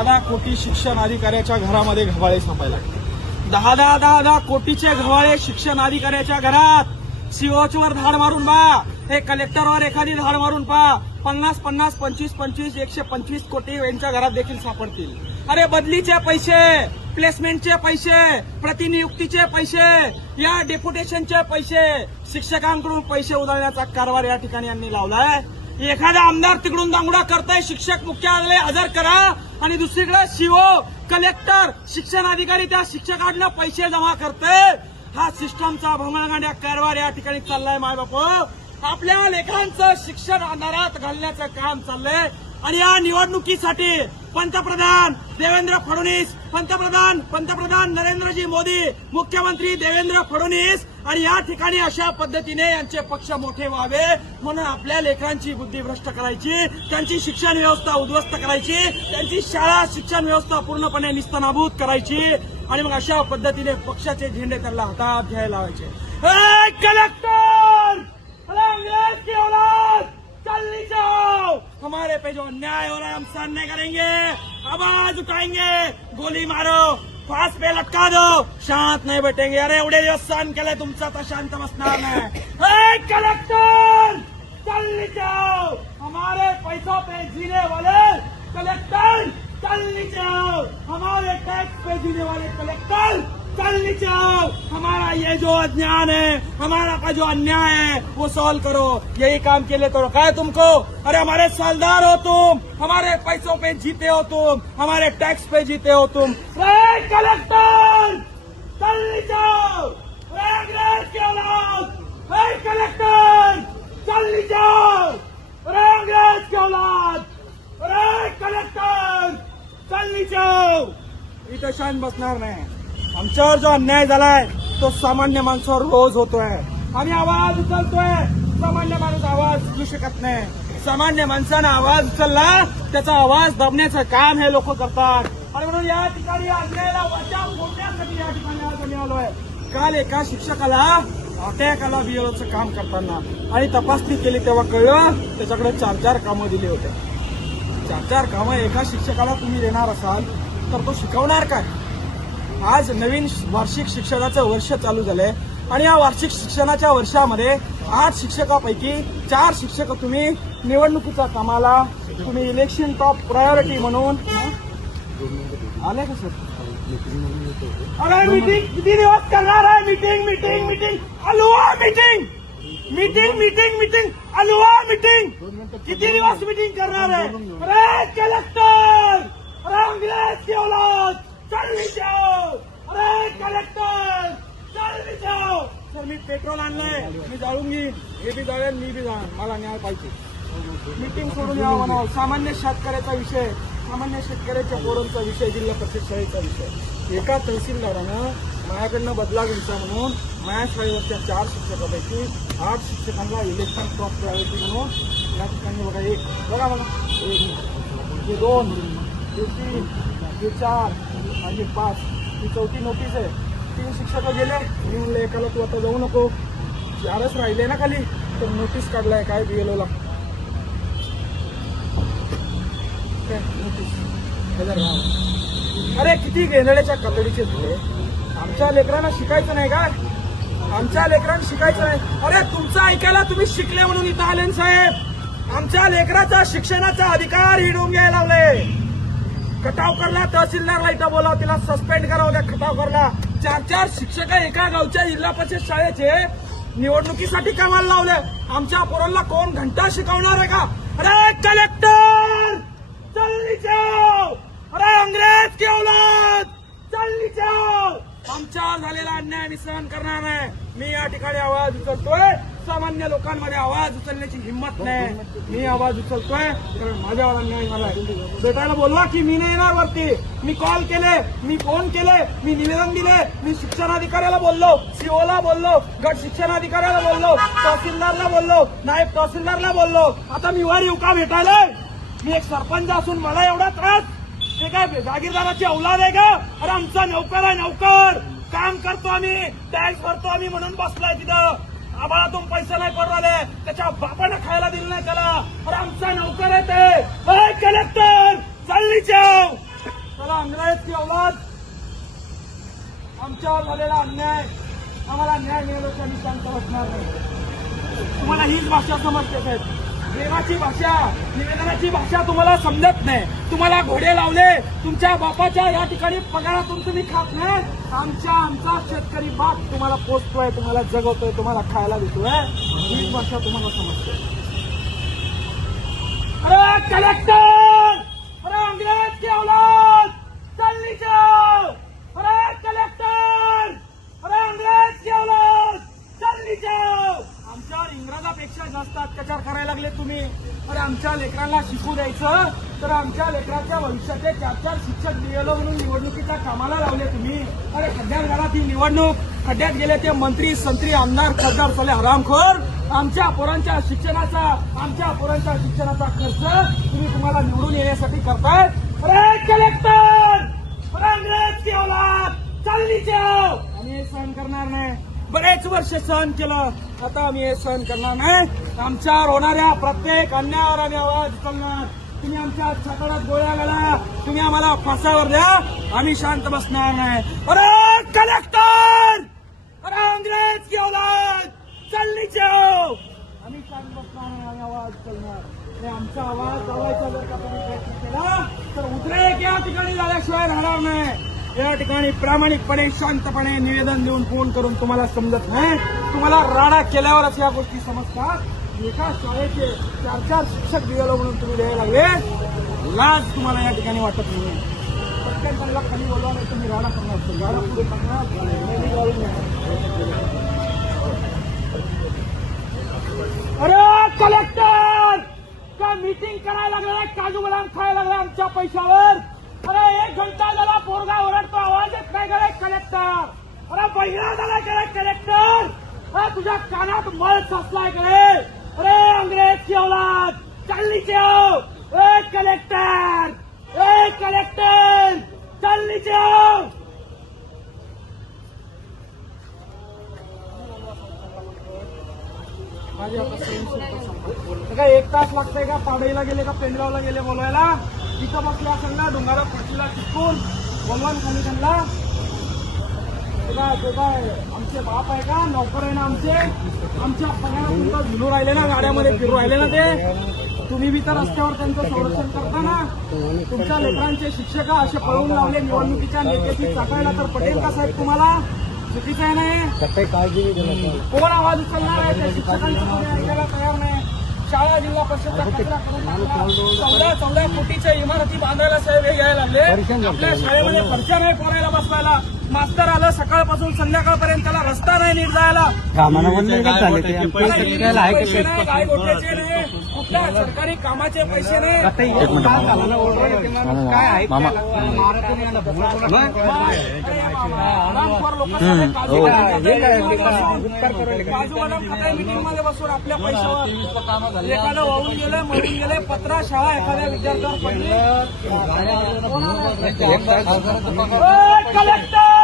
10 कोटी शिक्षण अधिकाऱ्याच्या घरामध्ये घवाळे सापायला लागले। 10 कोटीचे घवाळे शिक्षण अधिकाऱ्याच्या घरात। सीओवर धाड मारून पहा, हे कलेक्टरवर एखादी धाड मारून पहा, 50, 25, 125 कोटी यांच्या घरात देखील सापडतील। अरे बदलीचे पैसे, प्लेसमेंटचे पैसे, प्रतिनियुक्तीचे पैसे, या डेप्युटेशनचे पैसे, शिक्षकांकडून पैसे उधळण्याचा कारभार या ठिकाणी यांनी लावलाय। एखादा आमदार तिकडून दांगडा करताय, शिक्षक मुख्यालय हजर करा, आणि दुसरीकडे सीओ, कलेक्टर, शिक्षण अधिकारी त्या शिक्षकांना पैसे जमा करते। हा सिस्टमचा भंगळगांड्या कारभार या ठिकाणी चाललाय। माय बापू, आपल्या लेकरांचं शिक्षण अंधारात घालण्याचं काम चाललंय। आणि या निवडणुकीसाठी पंतप्रधान देवेंद्र फडणवीस, पंतप्रधान नरेंद्रजी मोदी, मुख्यमंत्री देवेंद्र फडणवीस, आणि या ठिकाणी अशा पद्धतीने यांचे पक्ष मोठे व्हावे म्हणून आपल्या लेकरांची बुद्धी भ्रष्ट करायची, त्यांची शिक्षण व्यवस्था उद्ध्वस्त करायची, त्यांची शाळा शिक्षण व्यवस्था पूर्णपणे निस्तनाभूत करायची, आणि मग अशा पद्धतीने पक्षाचे झेंडे त्यांना हातात घ्यायला लावायचे। कलेक्टर, अंग्रेज की औलाद, चलनी जाओ, हमारे पे जो अन्याय हो रहा है हम सहन नहीं करेंगे, आवाज उठाएंगे, गोली मारो, फांस पे लटका दो, शांत नहीं बैठेंगे। अरे एवढे दिवस सहन केलंय तुमचं, तर शांत बसणार नाही। कलेक्टर, चलनी जाओ, हमारे पैसों पे जीने वाले कलेक्टर, चलनी जाओ, हमारे टैक्स पे जीने वाले कलेक्टर, चलनी जाओ, हमारा ये जो अज्ञान है, हमारा का जो अन्याय है वो सॉल्व करो। यही काम के लिए तो रखा है तुमको। अरे हमारे सालदार हो तुम, हमारे पैसों पे जीते हो तुम, हमारे टैक्स पे जीते हो तुम। कलेक्टर, चलनी जाओ, अंग्रेज की औलाद, कलेक्टर, चलनी जाओ, अंग्रेज की औलाद, कलेक्टर, चलनी जाओ। इथं शांत बसणार नाही। आमच्यावर जो अन्याय झालाय तो सामान्य माणसावर रोज होतोय। आम्ही आवाज उचलतोय, सामान्य माणूस आवाज उचलू शकत नाही। सामान्य माणसानं आवाज उचलला, त्याचा आवाज दाबण्याचं काम हे लोक करतात, आणि म्हणून या ठिकाणी अन्यायाला वाचा फोडण्यासाठी या ठिकाणी आज आम्ही आलोय। काल एका शिक्षकाला अटॅक आला बीएलओचं काम करताना, आणि तपासणी केली तेव्हा कळलं त्याच्याकडे 4 कामं दिली होते। 4 कामं एका शिक्षकाला तुम्ही देणार असाल तर तो शिकवणार काय? आज नवीन वार्षिक शिक्षणाचं वर्ष चालू झालंय, आणि या वार्षिक शिक्षणाच्या वर्षामध्ये 8 शिक्षकापैकी 4 शिक्षक तुम्ही निवडणुकीच्या कामाला, तुम्ही इलेक्शन टॉप प्रायोरिटी म्हणून आले का सर? अरे मीटिंग किती दिवस करणार आहे? मीटिंग अलुआ मीटिंग अलुआ मीटिंग, किती दिवस मीटिंग करणार आहे? अरे कलेक्टर, अरे अंग्रेज की औलाद, चलनी जाओ, अरे कलेक्टर, चलनी जाओ। सर मी पेट्रोल आणलंय, मी जाळून घेईन, हे बी जाळेल, मी बी जाण, मला न्याय पाहिजे। मीटिंग सोडून यावं म्हणावं। सामान्य शेतकऱ्याचा विषय, सामान्य शेतकऱ्याच्या पोरांचा विषय, जिल्हा परिषद शाळेचा विषय। एका तहसीलदारानं माझ्याकडनं बदला घ्यायचा म्हणून माझ्या शाळेवरच्या 4 शिक्षकापैकी 8 शिक्षकांना इलेक्शन टॉप प्रायोरिटी म्हणून या ठिकाणी बघा, 1 बघा मला, 1, 2, 3, 4 आणि 5 ही 4थी नोटीस आहे। 3 शिक्षक गेले, मी म्हणलं एकाला तू आता जाऊ नको, 4च राहिले ना खाली, तर नोटीस काढलाय काय बीएलओला, नोटीस हजर राहा। अरे किती गेंदड्याच्या कतडीचे झाले। आमच्या लेकरांना शिकायचं नाही काय? आमच्या लेकरांना शिकायचं नाही? अरे तुमचं ऐकायला तुम्ही शिकले म्हणून इथं आले साहेब। आमच्या लेकराचा शिक्षणाचा अधिकार हिडून घ्यायला लावले। खटावकरला तहसीलदारला इथं बोलाव, तिला सस्पेंड करावं त्या खटावकरला। 4 शिक्षक एका गावच्या जिल्हा परिषद शाळेचे निवडणुकीसाठी कामाला लावले। आमच्या पोरांना कोण घंटा शिकवणार आहे का? अरे कलेक्टर, चलनी जाओ, अरे अंग्रेज की औलाद, चलनी जाओ। आमच्यावर झालेला अन्याय मी सहन करणार नाही। मी या ठिकाणी आवाज उचलतोय, सामान्य लोकांमध्ये आवाज उचलण्याची हिंमत नाही, मी आवाज उचलतोय कारण माझ्यावर अन्याय झालाय। भेटायला बोलवा की मी नाही येणार वरती। मी कॉल केले, मी फोन केले, मी निवेदन दिले, मी शिक्षणाधिकाऱ्याला बोललो, सीओला बोललो, गट शिक्षणाधिकाऱ्याला बोललो, तहसीलदारला बोललो, नायब तहसीलदारला बोललो। आता मी वर येऊ का भेटायला? मी एक सरपंच असून मला एवढा त्रास? ते काय जागीरदाराची औलाद आहे का? अरे आमचा नौकर आहे, नौकर, काम करतो आम्ही, टॅक्स भरतो आम्ही म्हणून बसलाय तिथं। आम्हालातून पैसे नाही पडले, त्याच्या बापानं खायला दिलं नाही त्याला। अरे आमचा नौकर आहे ते। कलेक्टर, चलनी जाओ, बघा अंग्रेज की औलाद, आमच्यावर झालेला अन्याय, आम्हाला न्याय मिळाल्याची आम्ही शांत बसणार नाही. तुम्हाला हीच भाषा समजते साहेब, प्रेमाची भाषा, निवेदनाची भाषा तुम्हाला समजत नाही. तुम्हाला घोडे लावले, तुमच्या बापाच्या या ठिकाणी पगारातून तुम्ही खात नाही. आमचा शेतकरी बाप तुम्हाला पोचतोय, तुम्हाला जगवतोय, तुम्हाला खायला देतोय, हीच भाषा तुम्हाला समजते. अरे कलेक्टर, अरे अंग्रेज की औलाद, चल नीचे आओ. अरे कलेक्टर, अरे अंग्रेज की औलाद, चल नीचे आओ. आमच्यावर इंग्रजापेक्षा जास्त अत्याचार करायला लागले तुम्ही. अरे आमच्या लेकरांना शिकू द्यायचं तर आमच्या लेकरांच्या भविष्याचे 4 शिक्षक दिलेलं म्हणून निवडणुकीच्या कामाला लावले तुम्ही. अरे खड्ड्यात घाला ती निवडणूक, खड्ड्यात गेले ते मंत्री संत्री आमदार खासदार साले हरामखोर. आमच्या पोरांच्या शिक्षणाचा खर्च तुम्हाला निवडून येण्यासाठी करताय. अरे कलेक्टर, अरे अंग्रेज की औलाद, चल नीचे आओ. आम्ही हे सहन करणार नाही. बरेच वर्ष सहन केलं, आता आम्ही हे सहन करणार नाही. आमच्यावर होणाऱ्या प्रत्येक अन्यायावर आम्ही आवाज उचलणार. तुम्ही आमच्या छाताडात गोळ्या घाला, तुम्ही आम्हाला फासावर द्या, आम्ही शांत बसणार नाही. अरे कलेक्टर, अरे अंग्रेज की औलाद, चल नीचे आओ. आम्ही शांत बसणार नाही, आम्ही आवाज उचलणार. आणि आमचा आवाज लावायचा जर का तुम्ही प्रयत्न केला तर उद्रेक या ठिकाणी झाल्याशिवाय राहणार नाही. या ठिकाणी प्रामाणिकपणे शांतपणे निवेदन देऊन फोन करून तुम्हाला समजत नाही. तुम्हाला राडा केल्यावरच या गोष्टी समजतात. एका शाळेचे 4 शिक्षक दिलेलं म्हणून तुम्ही द्यायला लागले, लाज तुम्हाला या ठिकाणी वाटत नाही. प्रत्येकाला खाली बोलवा, नाही तुम्ही राडा करणार, राडा पुढे करणार. अरे कलेक्टर, का मीटिंग करायला लागलाय, काजू बदाम खायला लागलाय आमच्या पैशावर. अरे 1 घंटा झाला पोरगा ओरडतो, आवाज येत नाही गरे कलेक्टर. अरे बहिरा झालाय गरे कलेक्टर. अरे तुझ्या कानात मळ साचलाय गरे. अरे अंग्रेज की औलाद, चल नीचे आओ. ए कलेक्टर, चल नीचे आओ. काय 1 तास लागतंय का पाडळीला गेले का पेंडगावला गेले बोलवायला? तिथं बसल्या असेल ना डोंगारा पट्टीला चिटकून बोलवा खाली त्यांना. ते काय आमचे बाप आहे का, नोकर आहे ना आमचे, आमच्या पगारातून झुलू राहिले ना, गाड्यामध्ये फिरू राहिले ना. ते तुम्ही बी तर रस्त्यावर त्यांचं संरक्षण करता ना. तुमच्या लेकरांचे शिक्षक असे पळवून लावले निवडणुकीच्या नेत्याची चाकायला, तर पटेल का साहेब तुम्हाला? चुकीचं आहे नाही. काळजी नाही. कोण आवाज उचलणार आहे? त्या शिक्षकांचं कोणी ऐकायला तयार नाही. शाळा जिल्हा परिषदचा कचरा करून 14 कोटीच्या इमारती बांधायला साहेब हे यायला लागले. आपल्या शाळेमध्ये फरशा नाही पोरायला बसवायला. मास्तर आलं सकाळपासून संध्याकाळपर्यंत, त्याला रस्ता नाही नीट जायला. पैसे नाही, गाय गोठ्याचे नाही, कुठल्या सरकारी कामाचे पैसे नाही. काजू बदाम खाताय मीटिंग मध्ये बसून आपल्या पैशावर. एखादं वाहून गेलं, मरून गेले, 15 शाळा एखाद्या विद्यार्थ्यावर पडली. कलेक्टर,